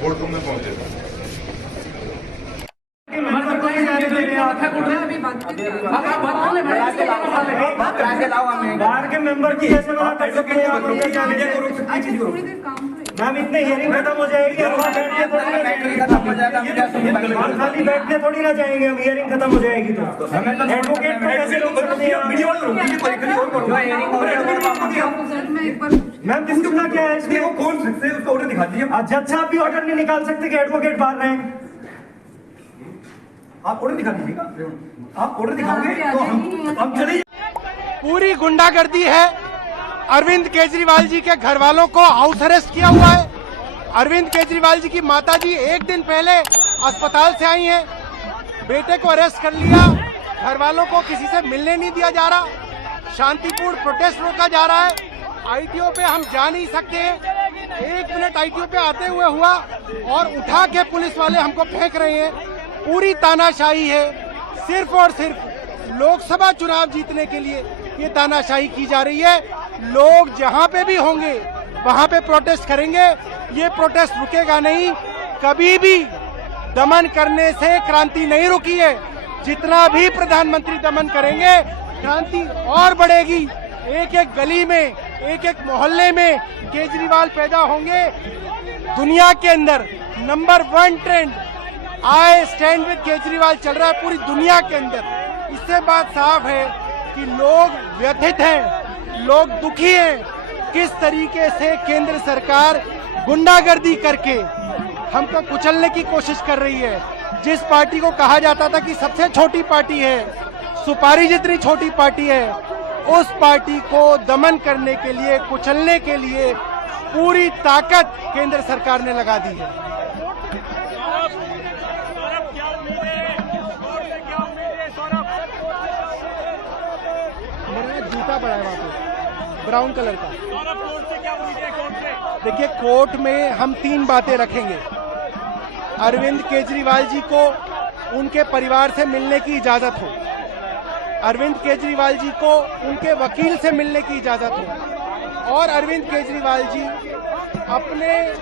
Vote room में पहुंचे बाहर के मेंबर की ऐसे मैम इतने हियरिंग खत्म हो जाएगी, खाली बैठने थोड़ी ना जाएंगे हम, हियरिंग खत्म हो जाएगी तो एडवोकेट मैम किसका क्या है इसमें, वो कौन से उसका ऑर्डर दिखा दीजिए। जज साहब भी ऑर्डर नहीं निकाल सकते कि एडवोकेट बाहर रहे। आप ऑर्डर दिखा दीजिएगा, आप ऑर्डर दिखाओगे तो हम चले। पूरी गुंडागर्दी है। अरविंद केजरीवाल जी के घर वालों को हाउस अरेस्ट किया हुआ है। अरविंद केजरीवाल जी की माताजी एक दिन पहले अस्पताल से आई हैं, बेटे को अरेस्ट कर लिया। घर वालों को किसी से मिलने नहीं दिया जा रहा, शांतिपूर्ण प्रोटेस्ट रोका जा रहा है। आईटीओ पे हम जा नहीं सकते। 1 मिनट आईटीओ पे आते हुए हुआ और उठा के पुलिस वाले हमको फेंक रहे हैं। पूरी तानाशाही है। सिर्फ और सिर्फ लोकसभा चुनाव जीतने के लिए ये तानाशाही की जा रही है। लोग जहां पे भी होंगे वहां पे प्रोटेस्ट करेंगे। ये प्रोटेस्ट रुकेगा नहीं। कभी भी दमन करने से क्रांति नहीं रुकी है। जितना भी प्रधानमंत्री दमन करेंगे क्रांति और बढ़ेगी। एक एक गली में, एक एक मोहल्ले में केजरीवाल पैदा होंगे। दुनिया के अंदर number 1 trend I stand with Kejriwal चल रहा है पूरी दुनिया के अंदर। इससे बात साफ है कि लोग व्यथित हैं, लोग दुखी हैं। किस तरीके से केंद्र सरकार गुंडागर्दी करके हमको कुचलने की कोशिश कर रही है। जिस पार्टी को कहा जाता था कि सबसे छोटी पार्टी है, सुपारी जितनी छोटी पार्टी है, उस पार्टी को दमन करने के लिए, कुचलने के लिए पूरी ताकत केंद्र सरकार ने लगा दी है। जूता पड़ा है वहाँ पे ब्राउन कलर का। देखिए, कोर्ट में हम 3 बातें रखेंगे। अरविंद केजरीवाल जी को उनके परिवार से मिलने की इजाजत हो, अरविंद केजरीवाल जी को उनके वकील से मिलने की इजाजत हो, और अरविंद केजरीवाल जी अपने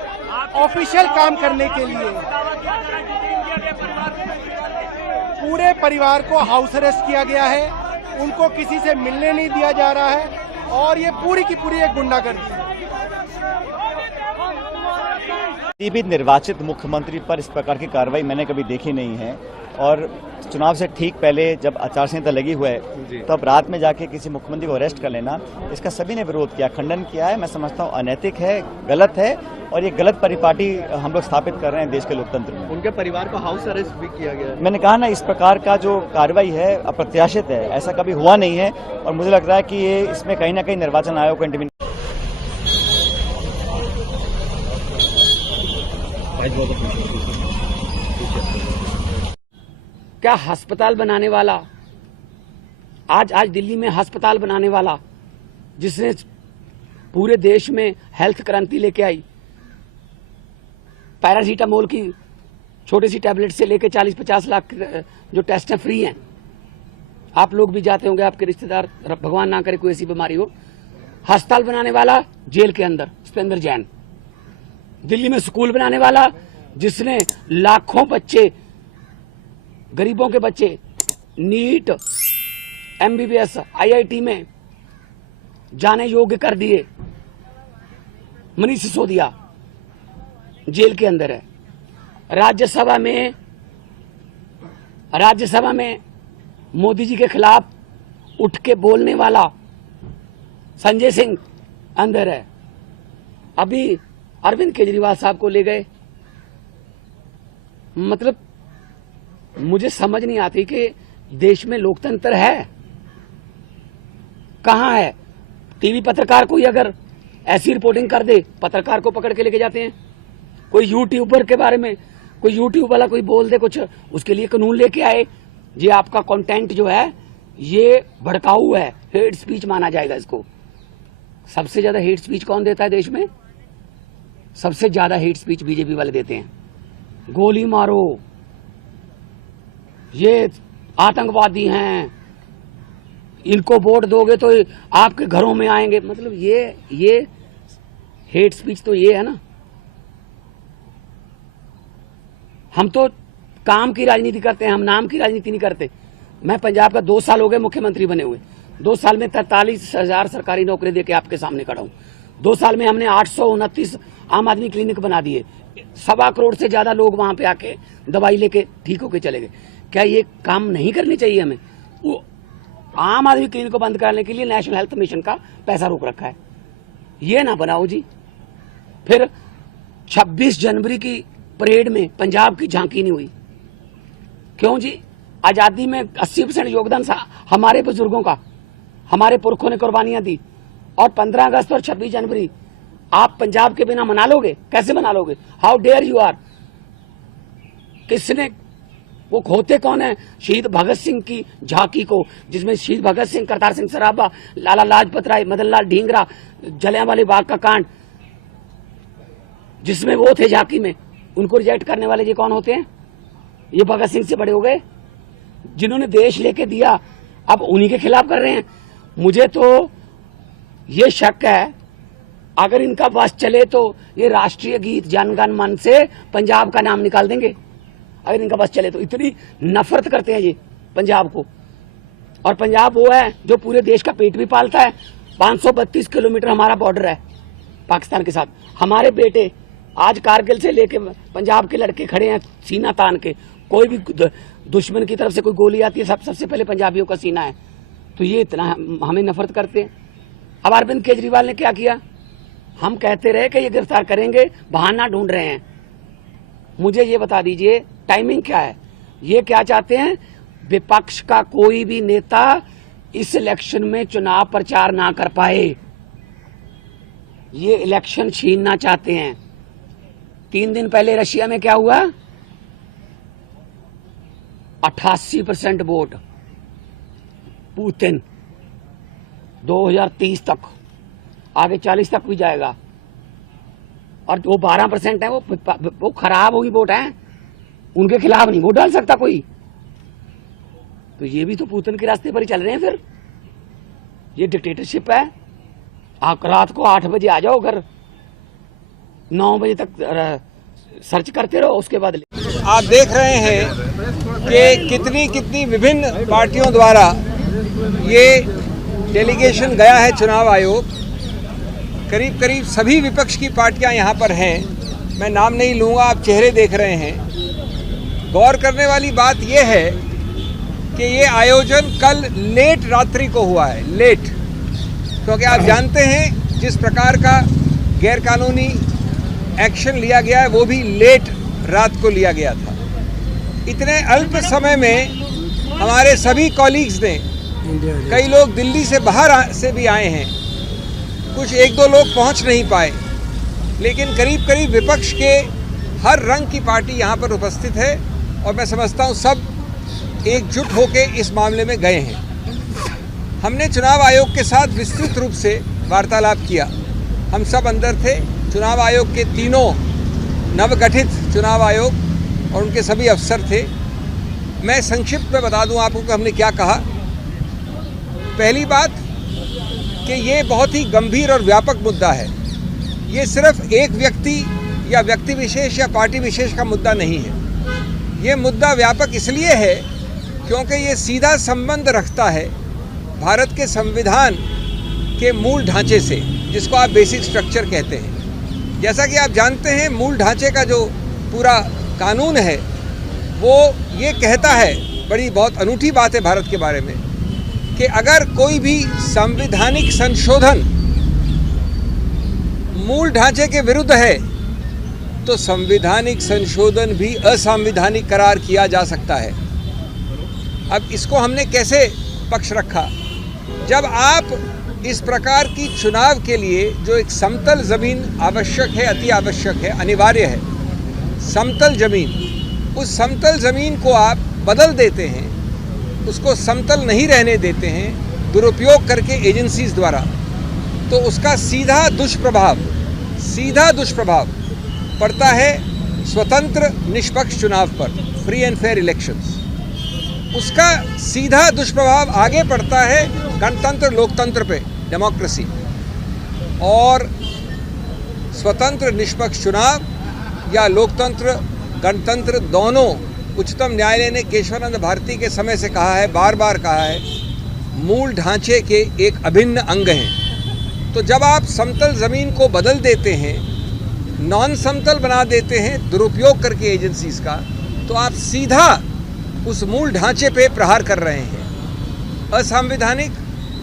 ऑफिशियल काम करने के लिए पूरे परिवार को हाउस अरेस्ट किया गया है। उनको किसी से मिलने नहीं दिया जा रहा है और ये पूरी की पूरी एक गुंडागर्दी है। भी निर्वाचित मुख्यमंत्री पर इस प्रकार की कार्रवाई मैंने कभी देखी नहीं है। और चुनाव से ठीक पहले जब आचार संहिता लगी हुई है तब रात में जाके किसी मुख्यमंत्री को अरेस्ट कर लेना, इसका सभी ने विरोध किया, खंडन किया है। मैं समझता हूँ अनैतिक है, गलत है और ये गलत परिपाटी हम लोग स्थापित कर रहे हैं देश के लोकतंत्र में। उनके परिवार को हाउस अरेस्ट भी किया गया है। मैंने कहा ना, इस प्रकार का जो कार्रवाई है अप्रत्याशित है, ऐसा कभी हुआ नहीं है और मुझे लग रहा है कि ये इसमें कहीं ना कहीं निर्वाचन आयोग को इंटरवीन। क्या अस्पताल बनाने वाला, आज दिल्ली में अस्पताल बनाने वाला जिसने पूरे देश में हेल्थ क्रांति लेके आई, पैरासीटामोल की छोटी सी टैबलेट से लेके 40-50 लाख जो टेस्ट हैं फ्री हैं। आप लोग भी जाते होंगे, आपके रिश्तेदार, भगवान ना करे कोई ऐसी बीमारी हो। अस्पताल बनाने वाला जेल के अंदर सुपेंद्र जैन। दिल्ली में स्कूल बनाने वाला जिसने लाखों बच्चे, गरीबों के बच्चे नीट, MBBS, IIT में जाने योग्य कर दिए, मनीष सिसोदिया जेल के अंदर है। राज्यसभा में मोदी जी के खिलाफ उठ के बोलने वाला संजय सिंह अंदर है। अभी अरविंद केजरीवाल साहब को ले गए। मतलब मुझे समझ नहीं आती कि देश में लोकतंत्र है कहां है। टीवी पत्रकार कोई अगर ऐसी रिपोर्टिंग कर दे, पत्रकार को पकड़ के लेके जाते हैं। कोई यूट्यूबर के बारे में, कोई यूट्यूब वाला कोई बोल दे कुछ, उसके लिए कानून लेके आए। ये आपका कंटेंट जो है ये भड़काऊ है, हेट स्पीच माना जाएगा इसको। सबसे ज्यादा हेट स्पीच कौन देता है देश में? सबसे ज्यादा हेट स्पीच बीजेपी वाले देते हैं। गोली मारो, ये आतंकवादी हैं, इनको वोट दोगे तो आपके घरों में आएंगे। मतलब ये हेट स्पीच तो ये है ना। हम तो काम की राजनीति करते हैं, हम नाम की राजनीति नहीं करते। मैं पंजाब का 2 साल हो गए मुख्यमंत्री बने हुए। 2 साल में 43,000 सरकारी नौकरी देके आपके सामने खड़ा हूं। 2 साल में हमने 829 आम आदमी क्लिनिक बना दिए। 1.25 करोड़ से ज्यादा लोग वहां पे आके दवाई लेके ठीक होके चले गए। क्या ये काम नहीं करने चाहिए हमें? वो आम आदमी क्लिनिक को बंद करने के लिए नेशनल हेल्थ मिशन का पैसा रोक रखा है। ये ना बनाओ जी। फिर 26 जनवरी की परेड में पंजाब की झांकी नहीं हुई। क्यों जी? आजादी में 80% योगदान हमारे बुजुर्गों का, हमारे पुरखों ने कुर्बानियां दी। और 15 अगस्त और 26 जनवरी आप पंजाब के बिना मना लोगे? कैसे मना लोगे? How dare you are. किसने, वो खोते कौन है शहीद भगत सिंह की झांकी को, जिसमें शहीद भगत सिंह, करतार सिंह सराभा, लाला लाजपत राय, मदन लाल ढींगरा, जलियांवाला बाग का कांड, जिसमें वो थे झांकी में, उनको रिजेक्ट करने वाले ये कौन होते हैं? ये भगत सिंह से बड़े हो गए जिन्होंने देश लेके दिया, अब उन्हीं के खिलाफ कर रहे हैं। मुझे तो ये शक है अगर इनका बस चले तो ये राष्ट्रीय गीत जन गण मन से पंजाब का नाम निकाल देंगे। अगर इनका बस चले तो इतनी नफरत करते हैं ये पंजाब को। और पंजाब वो है जो पूरे देश का पेट भी पालता है। 532 किलोमीटर हमारा बॉर्डर है पाकिस्तान के साथ। हमारे बेटे आज कारगिल से लेके पंजाब के लड़के खड़े हैं सीना तान के। कोई भी दुश्मन की तरफ से कोई गोली आती है सबसे पहले पंजाबियों का सीना है। तो ये इतना हमें नफरत करते हैं। अब अरविंद केजरीवाल ने क्या किया? हम कहते रहे कि ये गिरफ्तार करेंगे, बहाना ढूंढ रहे हैं। मुझे ये बता दीजिए टाइमिंग क्या है? ये क्या चाहते हैं? विपक्ष का कोई भी नेता इस इलेक्शन में चुनाव प्रचार ना कर पाए। ये इलेक्शन छीनना चाहते हैं। 3 दिन पहले रशिया में क्या हुआ? 88% वोट पुतिन। 2030 तक, आगे 40 तक भी जाएगा। और वो 12% है, वो खराब होगी वोट है, उनके खिलाफ नहीं वोट डाल सकता कोई। तो ये भी तो पुतिन के रास्ते पर ही चल रहे हैं। फिर ये डिक्टेटरशिप है। आप रात को 8 बजे आ जाओ घर, 9 बजे तक सर्च करते रहो, उसके बाद आप देख रहे हैं कि कितनी विभिन्न पार्टियों द्वारा ये डेलीगेशन गया है चुनाव आयोग। करीब सभी विपक्ष की पार्टियां यहाँ पर हैं। मैं नाम नहीं लूँगा, आप चेहरे देख रहे हैं। गौर करने वाली बात यह है कि ये आयोजन कल लेट रात्रि को हुआ है। लेट क्योंकि आप जानते हैं जिस प्रकार का गैरकानूनी एक्शन लिया गया है वो भी लेट रात को लिया गया था। इतने अल्प समय में हमारे सभी कॉलीग्स ने, कई लोग दिल्ली से बाहर से भी आए हैं, कुछ 1-2 लोग पहुंच नहीं पाए, लेकिन करीब विपक्ष के हर रंग की पार्टी यहाँ पर उपस्थित है। और मैं समझता हूँ सब एकजुट होके इस मामले में गए हैं। हमने चुनाव आयोग के साथ विस्तृत रूप से वार्तालाप किया। हम सब अंदर थे। चुनाव आयोग के तीनों नवगठित चुनाव आयोग और उनके सभी अफसर थे। मैं संक्षिप्त में बता दूं आपको कि हमने क्या कहा। पहली बात कि ये बहुत ही गंभीर और व्यापक मुद्दा है। ये सिर्फ एक व्यक्ति या व्यक्ति विशेष या पार्टी विशेष का मुद्दा नहीं है। ये मुद्दा व्यापक इसलिए है क्योंकि ये सीधा संबंध रखता है भारत के संविधान के मूल ढांचे से, जिसको आप बेसिक स्ट्रक्चर कहते हैं। जैसा कि आप जानते हैं, मूल ढांचे का जो पूरा कानून है वो ये कहता है, बड़ी बहुत अनूठी बात है भारत के बारे में, कि अगर कोई भी संवैधानिक संशोधन मूल ढांचे के विरुद्ध है तो संवैधानिक संशोधन भी असंवैधानिक करार किया जा सकता है। अब इसको हमने कैसे पक्ष रखा? जब आप इस प्रकार की चुनाव के लिए जो एक समतल ज़मीन आवश्यक है, अति आवश्यक है, अनिवार्य है, समतल ज़मीन, उस समतल ज़मीन को आप बदल देते हैं, उसको समतल नहीं रहने देते हैं दुरुपयोग करके एजेंसीज द्वारा, तो उसका सीधा दुष्प्रभाव पड़ता है स्वतंत्र निष्पक्ष चुनाव पर, फ्री एंड फेयर इलेक्शंस। उसका सीधा दुष्प्रभाव आगे पड़ता है गणतंत्र लोकतंत्र पे, डेमोक्रेसी। और स्वतंत्र निष्पक्ष चुनाव या लोकतंत्र गणतंत्र दोनों उच्चतम न्यायालय ने केशवानंद भारती के समय से कहा है, बार बार कहा है, मूल ढांचे के एक अभिन्न अंग हैं। तो जब आप समतल ज़मीन को बदल देते हैं, नॉन समतल बना देते हैं दुरुपयोग करके एजेंसीज का, तो आप सीधा उस मूल ढांचे पे प्रहार कर रहे हैं, असंवैधानिक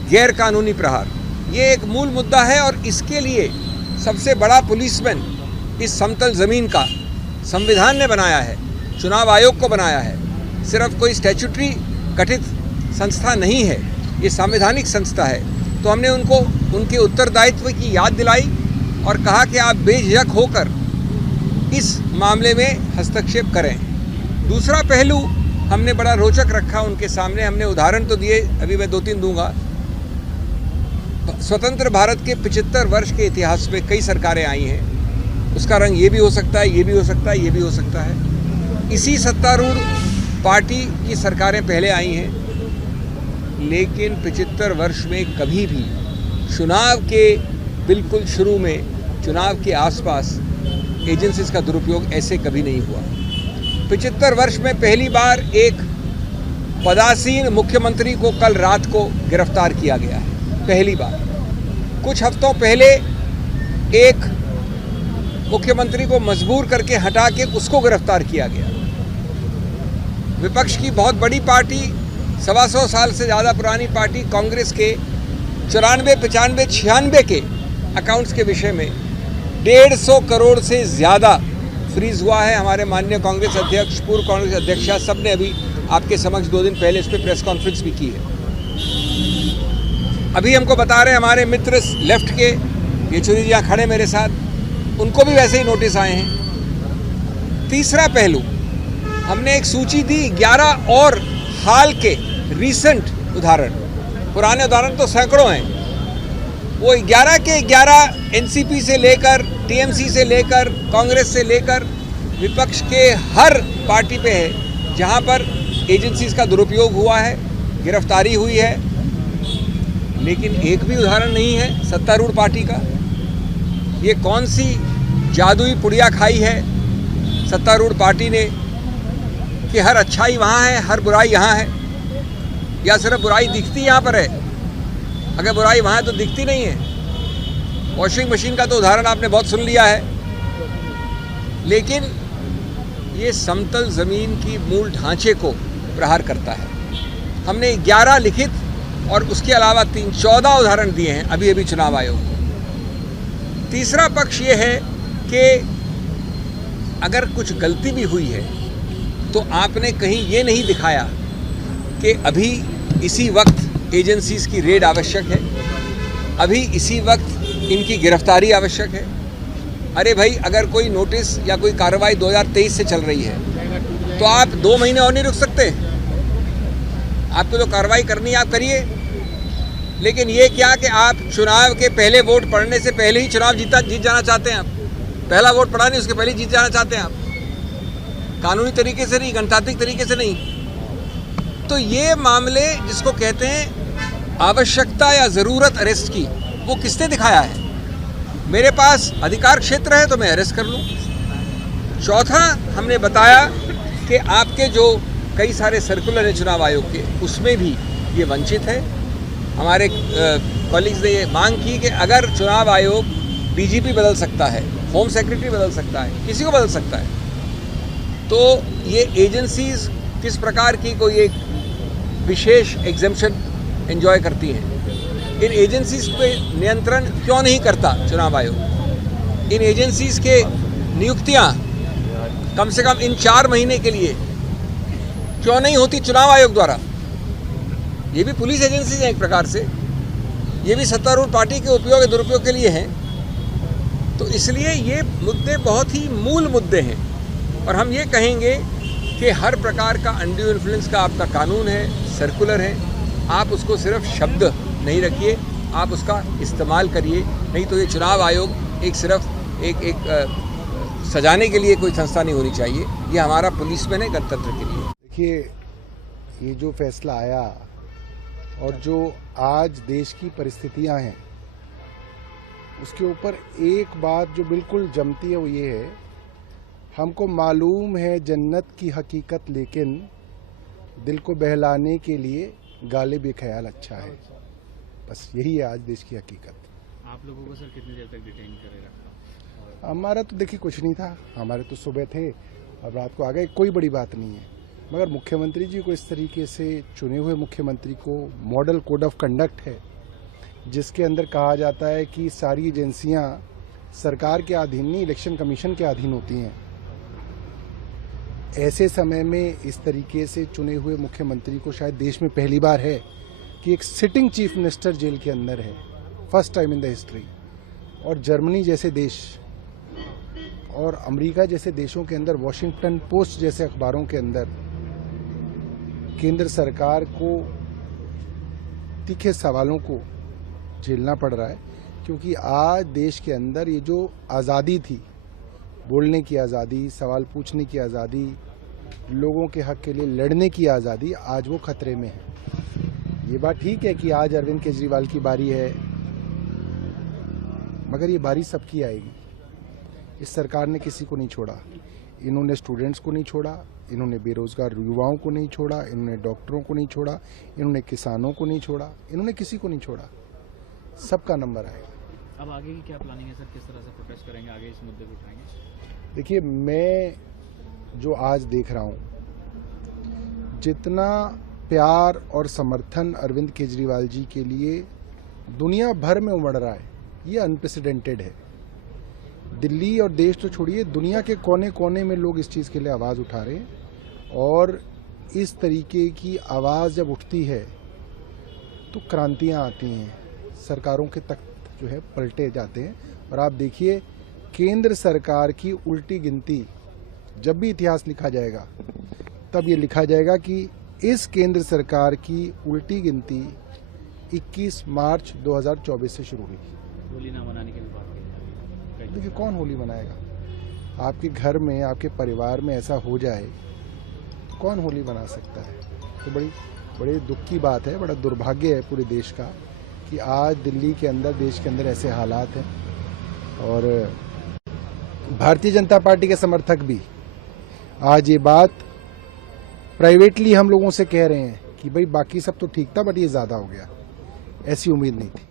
गैर कानूनी प्रहार। ये एक मूल मुद्दा है और इसके लिए सबसे बड़ा पुलिसमैन इस समतल ज़मीन का संविधान ने बनाया है, चुनाव आयोग को बनाया है। सिर्फ कोई स्टैट्यूटरी गठित संस्था नहीं है, ये संवैधानिक संस्था है। तो हमने उनको उनके उत्तरदायित्व की याद दिलाई और कहा कि आप बेझिझक होकर इस मामले में हस्तक्षेप करें। दूसरा पहलू हमने बड़ा रोचक रखा उनके सामने, हमने उदाहरण तो दिए, अभी मैं 2-3 दूंगा। स्वतंत्र भारत के 75 वर्ष के इतिहास में कई सरकारें आई हैं, उसका रंग ये भी हो सकता है, ये भी हो सकता है, ये भी हो सकता है। इसी सत्तारूढ़ पार्टी की सरकारें पहले आई हैं, लेकिन 75 वर्ष में कभी भी चुनाव के बिल्कुल शुरू में, चुनाव के आसपास एजेंसीज का दुरुपयोग ऐसे कभी नहीं हुआ। 75 वर्ष में पहली बार एक पदासीन मुख्यमंत्री को कल रात को गिरफ्तार किया गया है, पहली बार। कुछ हफ्तों पहले एक मुख्यमंत्री को मजबूर करके हटा के उसको गिरफ्तार किया गया। विपक्ष की बहुत बड़ी पार्टी, 125 साल से ज़्यादा पुरानी पार्टी कांग्रेस के 94, 95, 96 के अकाउंट्स के विषय में 150 करोड़ से ज़्यादा फ्रीज हुआ है। हमारे माननीय कांग्रेस अध्यक्ष, पूर्व कांग्रेस अध्यक्षा, सब ने अभी आपके समक्ष 2 दिन पहले इस पर प्रेस कॉन्फ्रेंस भी की है। अभी हमको बता रहे हैं हमारे मित्र लेफ्ट के, येचुरी जी यहाँ खड़े मेरे साथ, उनको भी वैसे ही नोटिस आए हैं। तीसरा पहलू, हमने एक सूची दी 11 और हाल के रीसेंट उदाहरण, पुराने उदाहरण तो सैकड़ों हैं, वो 11 के 11 एनसीपी से लेकर, टीएमसी से लेकर, कांग्रेस से लेकर विपक्ष के हर पार्टी पे है जहां पर एजेंसीज का दुरुपयोग हुआ है, गिरफ्तारी हुई है। लेकिन एक भी उदाहरण नहीं है सत्तारूढ़ पार्टी का। ये कौन सी जादुई पुड़िया खाई है सत्तारूढ़ पार्टी ने कि हर अच्छाई वहाँ है, हर बुराई यहाँ है, या सिर्फ बुराई दिखती यहाँ पर है? अगर बुराई वहाँ है तो दिखती नहीं है। वॉशिंग मशीन का तो उदाहरण आपने बहुत सुन लिया है, लेकिन ये समतल ज़मीन की मूल ढांचे को प्रहार करता है। हमने 11 लिखित और उसके अलावा 14 उदाहरण दिए हैं अभी अभी चुनाव आयोग को। तीसरा पक्ष ये है कि अगर कुछ गलती भी हुई है तो आपने कहीं ये नहीं दिखाया कि अभी इसी वक्त एजेंसीज की रेड आवश्यक है, अभी इसी वक्त इनकी गिरफ्तारी आवश्यक है। अरे भाई, अगर कोई नोटिस या कोई कार्रवाई 2023 से चल रही है तो आप 2 महीने और नहीं रुक सकते? आपको जो कार्रवाई करनी है आप करिए। लेकिन ये क्या कि आप चुनाव के पहले वोट पड़ने से पहले ही चुनाव जीत जाना चाहते हैं। आप पहला वोट पड़ा नहीं, उसके पहले ही जीत जाना चाहते हैं आप, कानूनी तरीके से नहीं, गणतांत्रिक तरीके से नहीं। तो ये मामले जिसको कहते हैं आवश्यकता या ज़रूरत अरेस्ट की, वो किसने दिखाया है? मेरे पास अधिकार क्षेत्र है तो मैं अरेस्ट कर लूँ। चौथा, हमने बताया कि आपके जो कई सारे सर्कुलर हैं चुनाव आयोग के, उसमें भी ये वंचित है। हमारे कॉलीग्स ने ये मांग की कि अगर चुनाव आयोग डीजीपी बदल सकता है, होम सेक्रेटरी बदल सकता है, किसी को बदल सकता है, तो ये एजेंसीज किस प्रकार की कोई एक विशेष एग्जेम्पशन एंजॉय करती हैं? इन एजेंसीज पे नियंत्रण क्यों नहीं करता चुनाव आयोग? इन एजेंसीज के नियुक्तियां कम से कम इन 4 महीने के लिए क्यों नहीं होती चुनाव आयोग द्वारा? ये भी पुलिस एजेंसीज हैं एक प्रकार से, ये भी सत्तारूढ़ पार्टी के उपयोग दुरुपयोग के लिए हैं। तो इसलिए ये मुद्दे बहुत ही मूल मुद्दे हैं और हम ये कहेंगे कि हर प्रकार का अनड्यू इन्फ्लुएंस का आपका कानून है, सर्कुलर है, आप उसको सिर्फ शब्द नहीं रखिए, आप उसका इस्तेमाल करिए। नहीं तो ये चुनाव आयोग एक सिर्फ एक सजाने के लिए कोई संस्था नहीं होनी चाहिए। ये हमारा पुलिसमैन है गणतंत्र के लिए। देखिए, ये जो फैसला आया और जो आज देश की परिस्थितियां हैं, उसके ऊपर एक बात जो बिल्कुल जमती है वो ये है, हमको मालूम है जन्नत की हकीकत, लेकिन दिल को बहलाने के लिए गाले बेख्याल अच्छा है। बस यही है आज देश की हकीकत। आप लोगों को सर कितनी देर तक डिटेन करेगा? हमारा तो देखिए कुछ नहीं था, हमारे तो सुबह थे और रात को आ गए, कोई बड़ी बात नहीं है। मगर मुख्यमंत्री जी को इस तरीके से चुने हुए मुख्यमंत्री को मॉडल कोड ऑफ कंडक्ट है, जिसके अंदर कहा जाता है कि सारी एजेंसियां सरकार के अधीन नहीं, इलेक्शन कमीशन के अधीन होती हैं। ऐसे समय में इस तरीके से चुने हुए मुख्यमंत्री को शायद देश में पहली बार है कि एक सिटिंग चीफ मिनिस्टर जेल के अंदर है, first time in the history. और जर्मनी जैसे देश और अमेरिका जैसे देशों के अंदर, वॉशिंगटन पोस्ट जैसे अखबारों के अंदर केंद्र सरकार को तीखे सवालों को झेलना पड़ रहा है, क्योंकि आज देश के अंदर ये जो आज़ादी थी, बोलने की आज़ादी, सवाल पूछने की आज़ादी, लोगों के हक के लिए लड़ने की आज़ादी, आज वो खतरे में है। ये बात ठीक है कि आज अरविंद केजरीवाल की बारी है, मगर ये बारी सबकी आएगी। इस सरकार ने किसी को नहीं छोड़ा। इन्होंने स्टूडेंट्स को नहीं छोड़ा, इन्होंने बेरोजगार युवाओं को नहीं छोड़ा, इन्होंने डॉक्टरों को नहीं छोड़ा, इन्होंने किसानों को नहीं छोड़ा, इन्होंने किसी को नहीं छोड़ा। सबका नंबर आएगा। अब आगे की क्या प्लानिंग है सर? किस तरह से प्रोटेस्ट करेंगे, आगे इस मुद्दे को उठाएंगे? देखिए, मैं जो आज देख रहा हूँ, जितना प्यार और समर्थन अरविंद केजरीवाल जी के लिए दुनिया भर में उमड़ रहा है, ये अनप्रेसिडेंटेड है। दिल्ली और देश तो छोड़िए, दुनिया के कोने कोने में लोग इस चीज़ के लिए आवाज़ उठा रहे हैं। और इस तरीके की आवाज़ जब उठती है तो क्रांतियाँ आती हैं, सरकारों के तख्त जो है पलटे जाते हैं। और आप देखिए, केंद्र सरकार की उल्टी गिनती जब भी इतिहास लिखा जाएगा, तब ये लिखा जाएगा कि इस केंद्र सरकार की उल्टी गिनती 21 मार्च 2024 से शुरू हुई। होली ना मनाने की भी बात की। देखिए, कौन होली मनाएगा? आपके घर में, आपके परिवार में ऐसा हो जाए तो कौन होली मना सकता है? तो बड़ी दुख की बात है, बड़ा दुर्भाग्य है पूरे देश का कि आज दिल्ली के अंदर, देश के अंदर ऐसे हालात हैं। और भारतीय जनता पार्टी के समर्थक भी आज ये बात प्राइवेटली हम लोगों से कह रहे हैं कि भाई बाकी सब तो ठीक था, बट ये ज़्यादा हो गया। ऐसी उम्मीद नहीं थी।